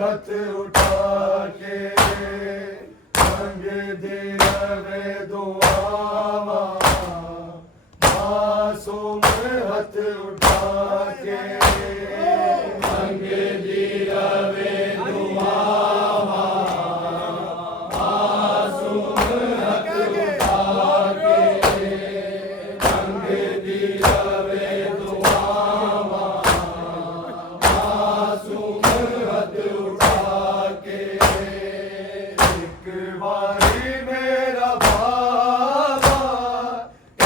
हथ उठा के मंगदी रवे दुआवा मासूम हथ उठा के मंगदी रवे दुआवा मासूम हथ उठा के मंगदी रवे दुआवा मासूम हथ उठा के एक बारी मेरा बाबा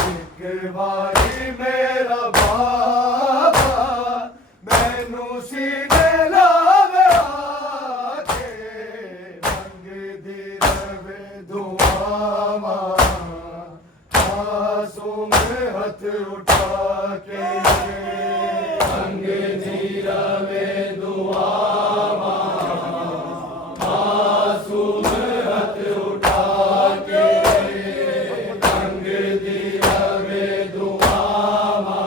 एक बारी मेरा बाबा मैनू सीने लावे आके मंगदी रवे दुआवा मासूम हथ उठा के मंगदी रवे दुआवा मासूम हथ उठा के मंगदी रवे दुआवा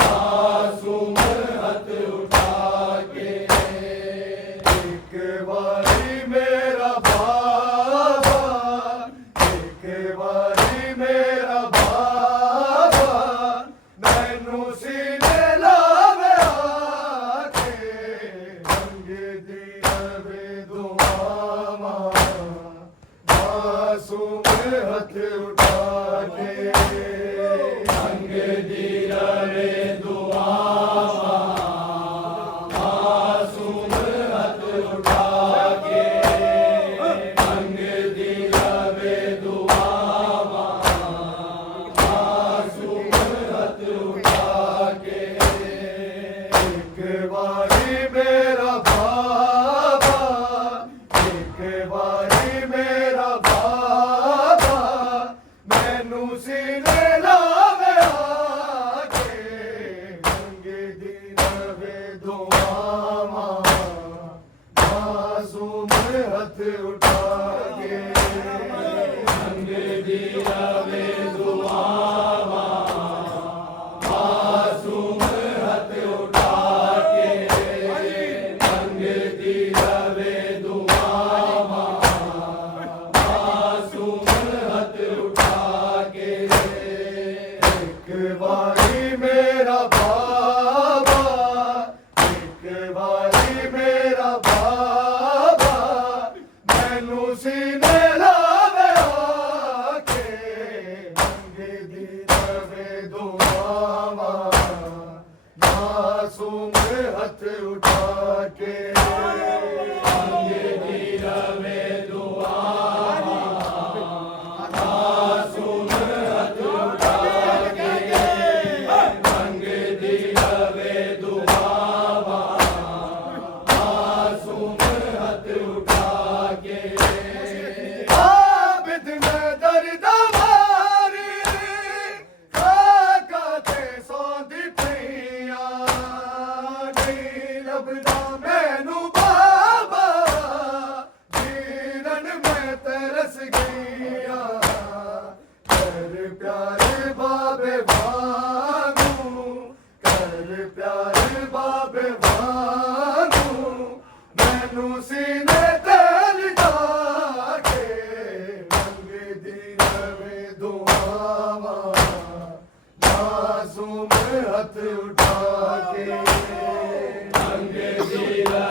मासूम हथ उठा के एक बारी मेरा बाबा एक बारी मेरा बाबा मैनू सीने लावे आके मंगदी रवे दुआवा मासूम हथ उठा के मंगदी रवे दुआवा मासूम हथ उठा के मंगदी रवे दुआवा मासूम हथ उठा के एक बारी मेरा बाबा एक बारी मेरा बाबा मैनू सीने लावे आके मंगदी रवे दुआवा मासूम हथ उठा के मंगदी रवे दुआवा मासूम हथ उठा के मंगदी रवे दुआवा मासूम हथ उठा के एक बारी मेरा बाबा एक बारी मेरा बाबा मैनू सीने लावे आके मंगदी रवे दुआवा मासूम हथ उठा के मंगदी रवे दुआवा मासूम हथ उठा के मंगदी रवे दुआवा मासूम हथ उठा के आबिद में दर्द मारी काका ते सौंदी पईया नहीं लभदा मैनू बाबा जीरन में तरस गईया कर प्यार बाबे वांगू कर प्यार बाबे वांगू मैनू सीने ते लिटा के मंगदी रवे दुआवा मासूम हथ उठा के मंगदी रवे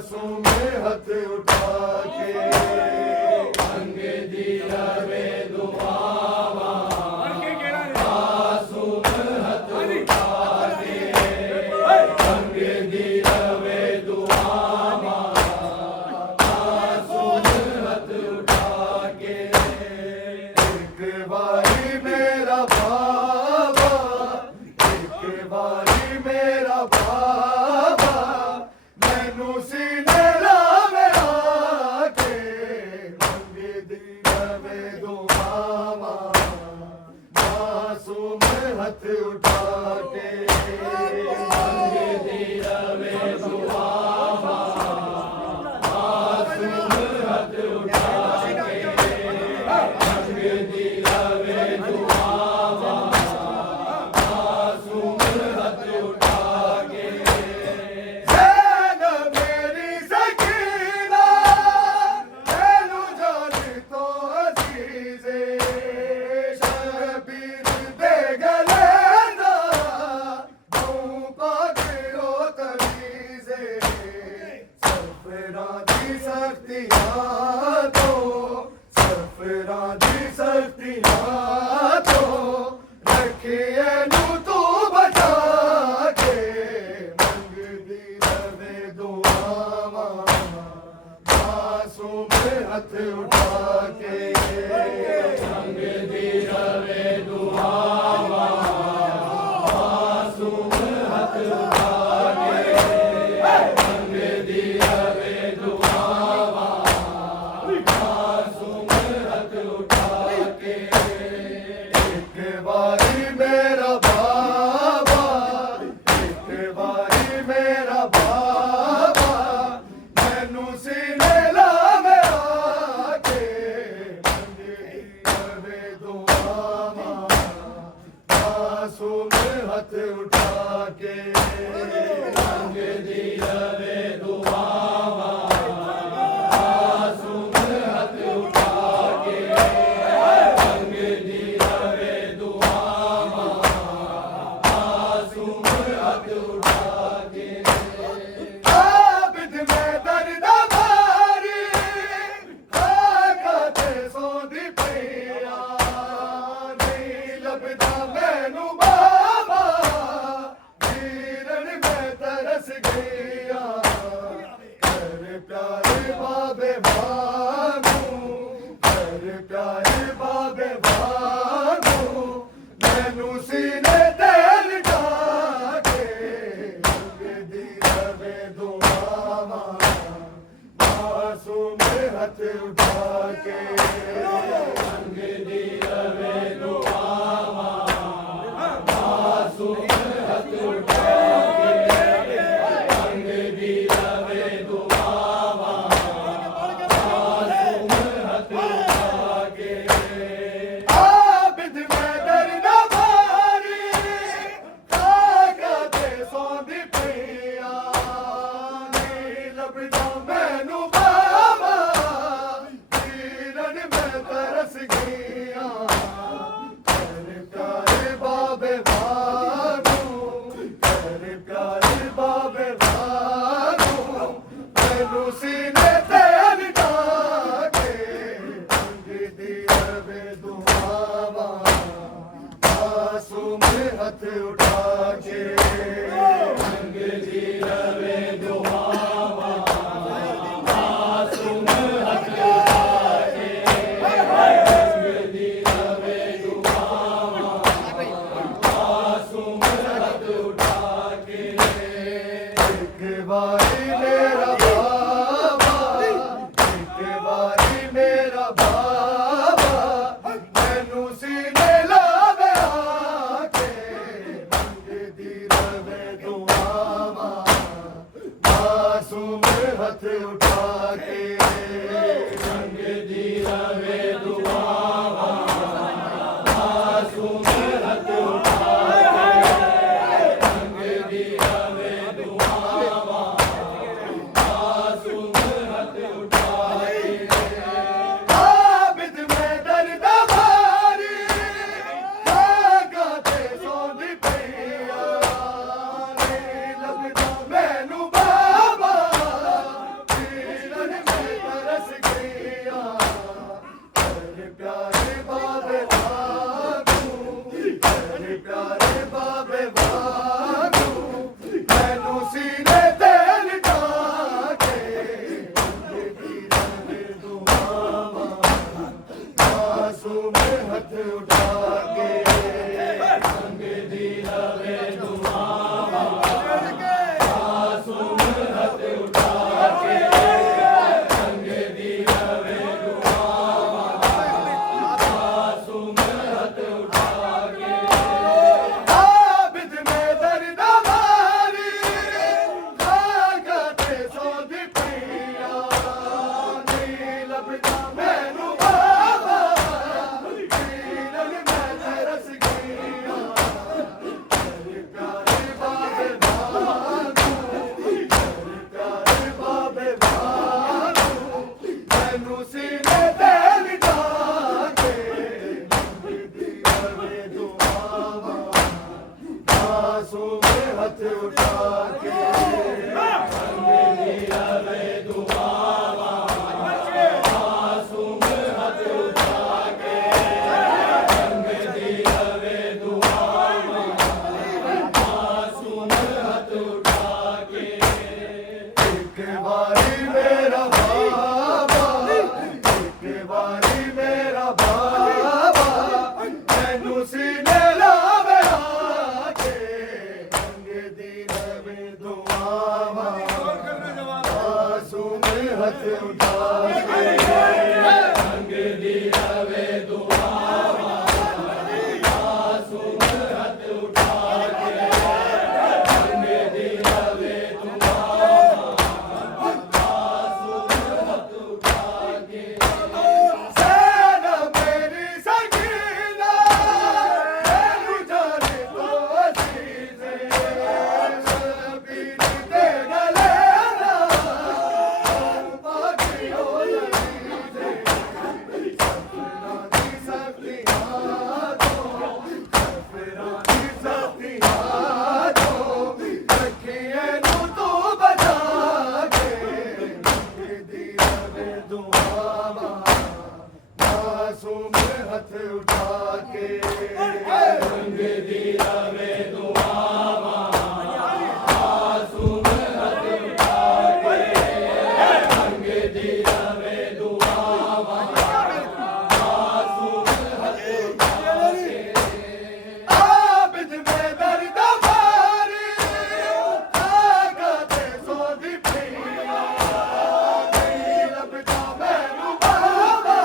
मासूम हथ उठा के अंग दी रवे दुआवा मासूम हथ उठा के अंग दी रवे दुआवा मासूम हथ उठा के एक बारी मेरा बाबा एक बारी मेरा बाबा मैनू सीने लावे आके मंग दी रवे दुआवा मासूम हथ उठा के मंग दी रवे दुआवा मासूम हथ उठा के मंग दी रवे दुआवा मासूम हथ उठा के ज़ैन मेरी सकीना मैनू जान तो अज़ीज़े शबीर दे गले दा तूं पागलो तमीज़े सफरां दी सख्तियां तो सफरां दी सख्तियां तो रखिए नू तू बचा के मंग दी रवे दुआवा मासूम हथ उठा के मंग दी रवे दुआवा मासूम हथ उठा के मंग दी रवे दुआवा मासूम हथ उठा के एक बारी मेरा बाबा एक बारी मेरा बाबा मैनू सीने लावे आके मंग दी रवे दुआवा मासूम हथ उठा के मंग दी रवे दुआवा मासूम हथ उठा के मंग दी रवे दुआवा मासूम हथ उठा के आबिद में दर्द मारी खाते सौंदी पिया नहीं लभदा मैनू बाबा जीरन में तरस गया कर प्यारे बाबे बानू कर प्यारे बाबे बानू मैनू सीने ते लिटा के मंग दी रवे दुआवा मासूम हथ उठा के मंग दी रवे दुआवा मासूम हथ उठा के मंग दी रवे दुआवा मासूम हथ उठा के आबिद में दर्द मारी ताकते सौंदी पिया नहीं लभदा मैनू बाबा जीरन में तरस गया कर प्यारे बाबे बानू कर प्यारे बाबे बानू मैनू सीने ते लिटा के मंग दी रवे दुआवा मासूम हथ उठा के मंग दी रवे दुआवा मासूम हथ उठा के मंग दी रवे दुआवा मासूम हथ उठा के एक बारी मेरा बाबा एक बारी मेरा बाबा मैनू सीने लावे आके मंग दी रवे दुआवा मासूम हथ उठा के मंग दी रवे दुआवा मासूम हथ उठा के मंग दी रवे दुआवा मासूम हथ उठा के आबिद में दर्द मारी ताकते सौंदी पिया नहीं लभदा मैनू बाबा हथ उठा के संग दी रवे दुआवा मासूम हथ उठा के संग दी रवे दुआवा मासूम हथ उठा के आबिद में दर्द मारी लागते सौदी पिया नील बिना मैनू बाबा नीलन में तरस गया प्यारे बाबे बाबू प्यारे बाबे बाबू मैनू सीने ते लिटा के दी रवे दुआवा मासूम हथ उठा के संग दी रवे दुआवा मासूम हथ उठा के संग दी रवे दुआवा मासूम हथ उठा के एक बारी मेरा बाबा एक बारी मेरा बाबा मैनू सीने लावे आके संग दी रवे दुआवा मासूम हथ उठा के संग दी रवे दुआवा मासूम हथ उठा के संग दी रवे दुआवा मासूम हथ उठा के सेना मेरी सकीना मैनू जाने तो अजीज़े शबीर ते गलेना बाकी हो लजीज़े सफरानी सफिया दो सफरानी सफिया दो रखिए नू तू बचा के दी रवे दुआवा मासूम हथ उठा के संग दी रवे दुआवा मासूम हथ उठा के संग दी रवे दुआवा मासूम हथ उठा के आबिद में दर्द मारी लागते सौदी पिया नील बिना मैनू बाबा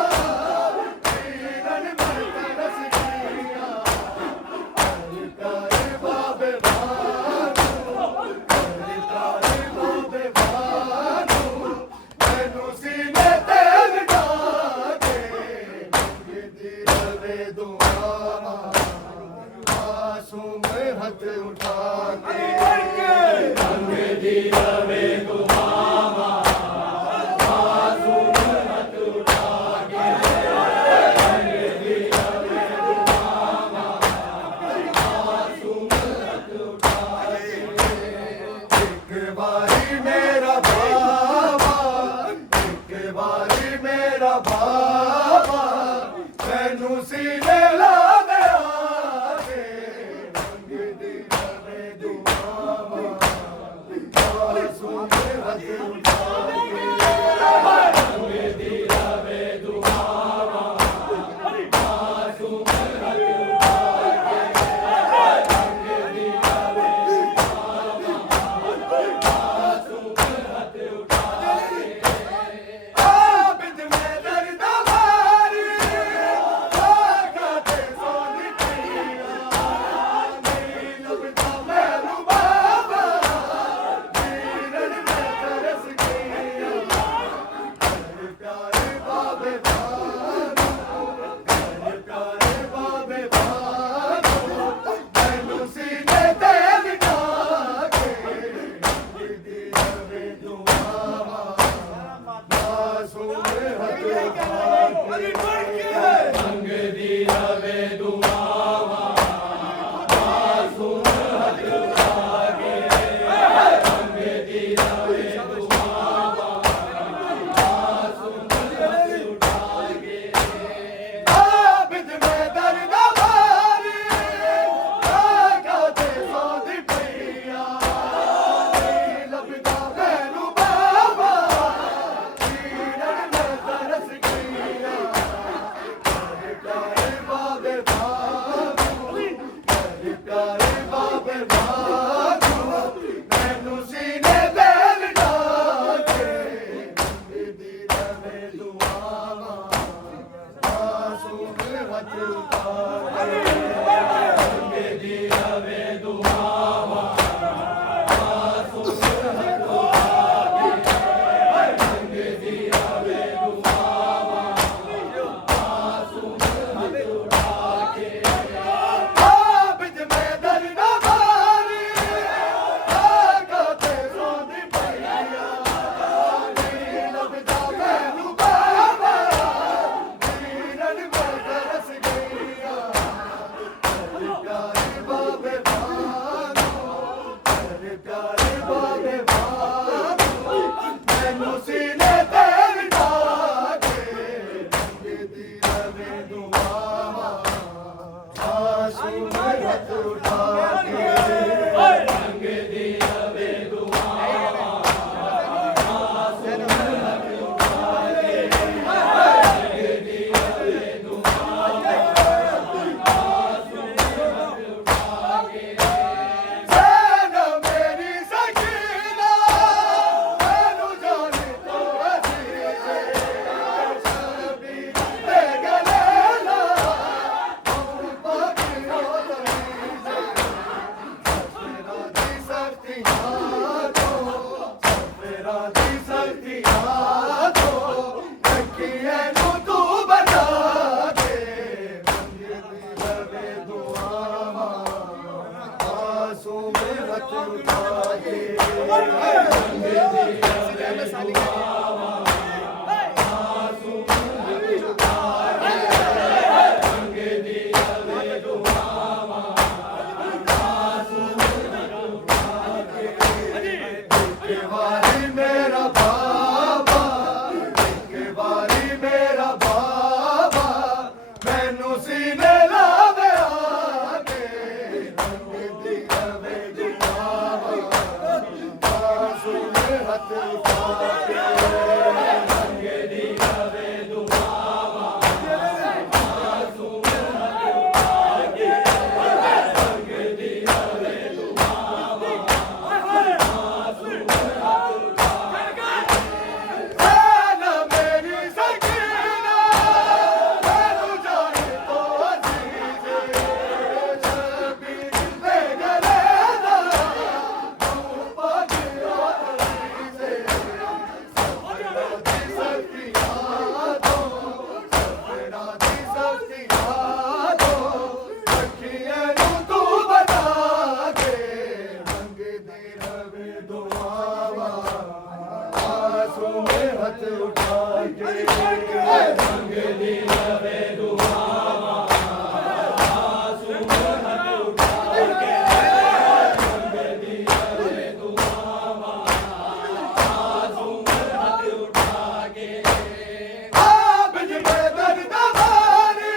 नीलन में तरस गया प्यारे उठा के मंगती रवे दुआवा मासूम हाथ उठा के मंगती रवे दुआवा मासूम हाथ उठा के बिज में दर्द मारे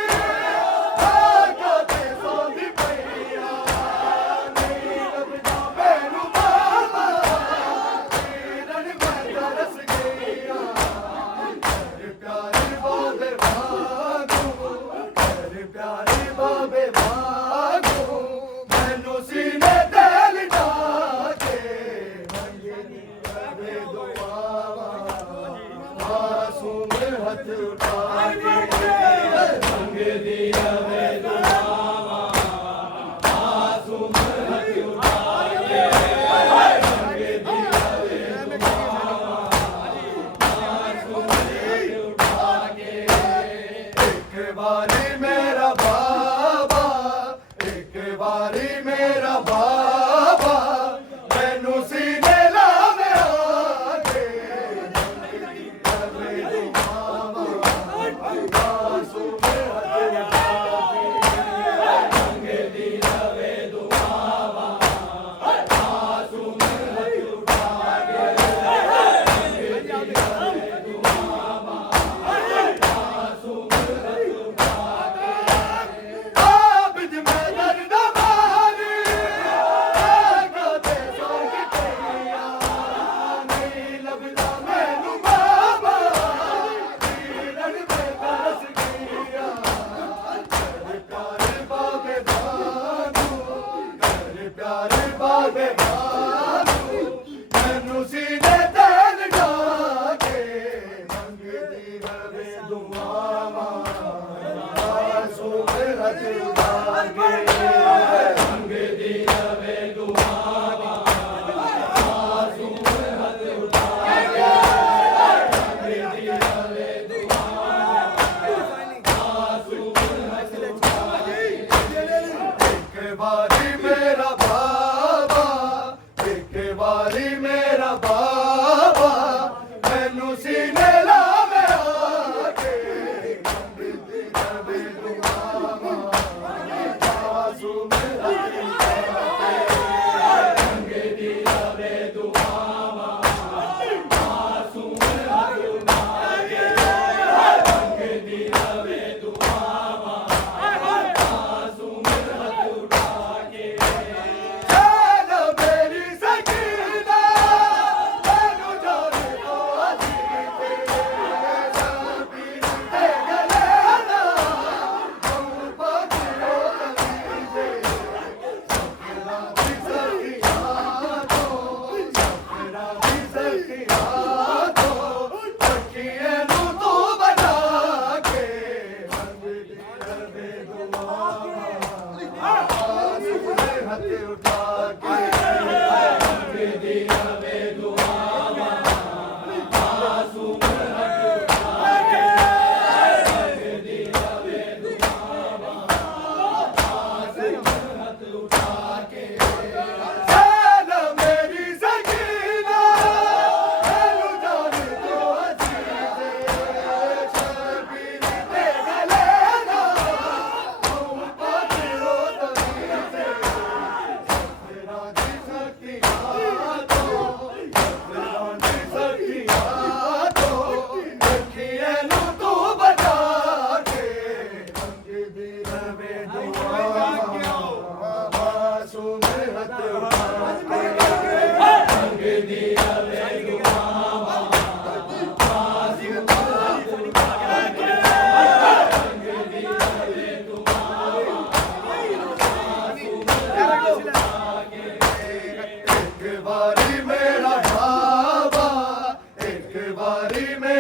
आगाते सोंदी पैया नहीं लबदा मैनू बाबा तेरन मैं तरस गईया प्यारे बाबे भागो प्यारे बाबे भागो मैनू सीने ते लिटा के मंगनी रवे दुआवा मासूम हाथ उठा के मंगती रवे दुआवा मासूम हाथ उठा के मंगती रवे दुआवा मासूम हाथ उठा के एक बारी मेरा बाबा एक बारी मेरा बाबा मैनू सीने लावे आके मंगती रवे दुआवा मासूम हाथ उठा के मंगती रवे दुआवा मासूम हाथ उठा के मंगती रवे दुआवा मासूम हाथ उठा के बिज में दर्द मारे आगाते सोंदी पैया नहीं लबदा मैनू बाबा तेरन में तरस गईया प्यारे बाबे भागो प्यारे बाबे भागो मैनू सीने ते लिटा के मंगती रवे दुआवा मासूम हाथ उठा के मंगती रवे दुआवा मासूम हाथ उठा के मंगती रवे दुआवा मासूम हाथ उठा के एक बारी मेरा बाबा एक बारी मेरा बाबा मैनू सीने लावे आके मंगती रवे दुआवा मासूम हाथ उठा के मंगती रवे दुआवा मासूम हाथ उठा के मंगती रवे दुआवा मासूम हाथ उठा के चल मेरी सकीना मैनू जाने दो अजीते शबीर ते गले ना कहूं पाछो कमीजे सफरा भी सखिया तो सफरा भी सखिया तो सखिए नू तू बना के मंगती रवे दुआवा मासूम हाथ उठा के मंगती रवे दुआवा मासूम हाथ उठा के मंगती रवे दुआवा मासूम हाथ उठा के चल मेरी सकीना मैनू जाने दो अजीते शबीर ते गले ना कहूं पाछो कमीजे सफरा भी सखिया तो सफरा भी सखिया तो सखिए नू तू बना के मंगती रवे दुआवा मासूम हाथ उठा के मंगती रवे दुआवा मासूम हाथ उठा के मंगती रवे दुआवा मासूम हाथ उठा के एक बारी मेरा बाबा एक बारी मेरा